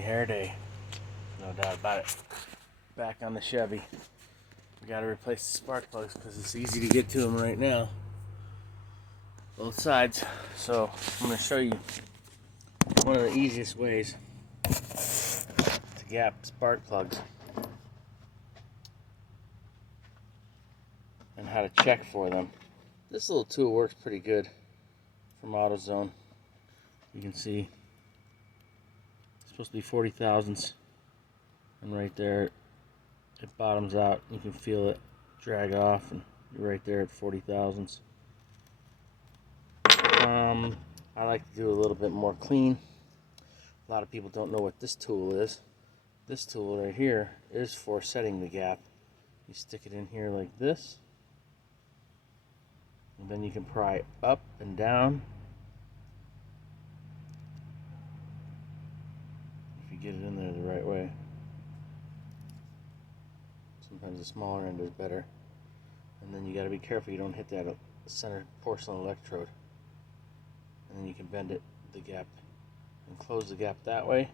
crazy hair day, no doubt about it. Back on the Chevy. We gotta replace the spark plugs because it's easy to get to them right now. Both sides. So I'm gonna show you one of the easiest ways to gap spark plugs and how to check for them. This little tool works pretty good from AutoZone. You can see it's supposed to be 40 thousandths, and right there it bottoms out. You can feel it drag off, and you're right there at 40 thousandths. I like to do a little bit more clean. A lot of people don't know what this tool is. This tool right here is for setting the gap. You stick it in here like this, and then you can pry up and down. If you get it in there the right way. Sometimes the smaller end is better. And then you got to be careful you don't hit that center porcelain electrode. And then you can bend it, the gap, and close the gap that way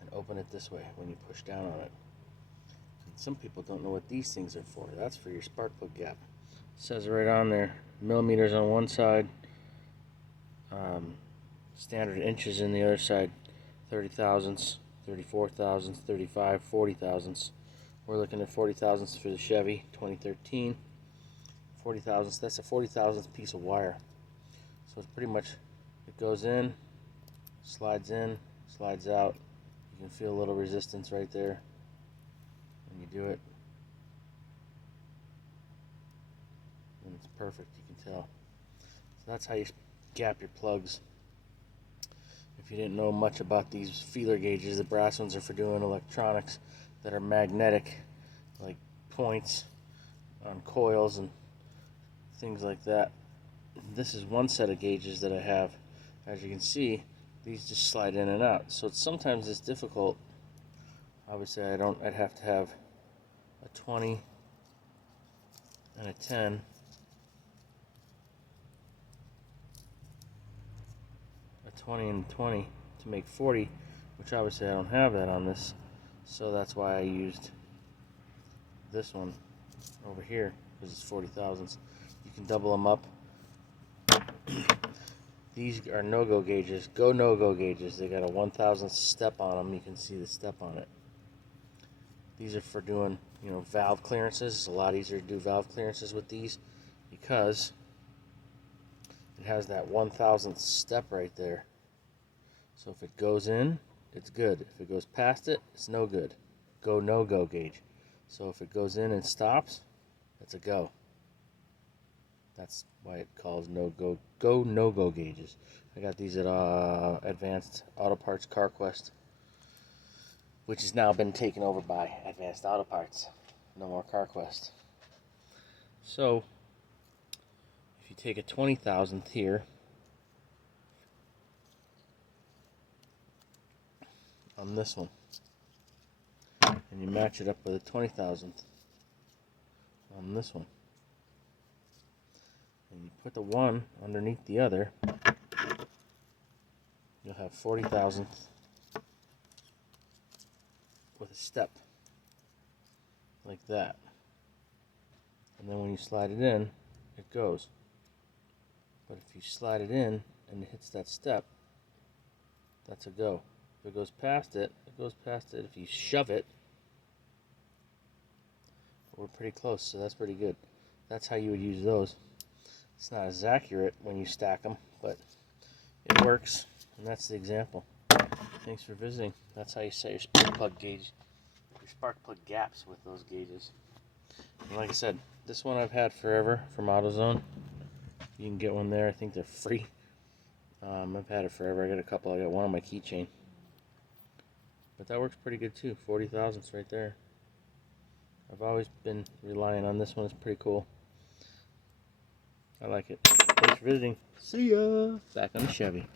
and open it this way when you push down on it. And some people don't know what these things are for. That's for your spark plug gap. It says right on there, millimeters on one side, standard inches in the other side, 30 thousandths, 34 thousandths, 35, 40 thousandths. We're looking at 40 thousandths for the Chevy 2013. 40 thousandths, that's a 40 thousandth piece of wire. So it's pretty much, it goes in, slides out. You can feel a little resistance right there when you do it. And it's perfect, you can tell. So that's how you gap your plugs. If you didn't know much about these feeler gauges, the brass ones are for doing electronics that are magnetic, like points on coils and things like that. This is one set of gauges that I have. As you can see, these just slide in and out. So sometimes it's difficult. Obviously, I'd have to have a 20 and a 10. A 20 and 20 to make 40, which obviously I don't have that on this. So that's why I used this one over here, because it's 40 thousandths. You can double them up. These are no-go gauges, no-go gauges. They got a 1,000th step on them. You can see the step on it. These are for doing, valve clearances. It's a lot easier to do valve clearances with these because it has that 1,000th step right there. So if it goes in, it's good. If it goes past it, it's no good. No-go gauge. So if it goes in and stops, it's a go. That's why it calls no-go gauges. I got these at Advanced Auto Parts CarQuest, which has now been taken over by Advanced Auto Parts. No more CarQuest. So if you take a 20 thousandth here on this one, and you match it up with a 20 thousandth on this one, and you put the one underneath the other, you'll have 40 thousandths with a step like that. And then when you slide it in, it goes. But if you slide it in and it hits that step, that's a go. If it goes past it, it goes past it. If you shove it, we're pretty close, so that's pretty good. That's how you would use those. It's not as accurate when you stack them, but it works, and that's the example. Thanks for visiting. That's how you set your spark plug gauge, your spark plug gaps with those gauges. And like I said, this one I've had forever from AutoZone. You can get one there. I think they're free. I've had it forever. I got a couple. I got one on my keychain. But that works pretty good too. 40 thousandths right there. I've always been relying on this one. It's pretty cool. I like it. Thanks for visiting. See ya. Back on the Chevy.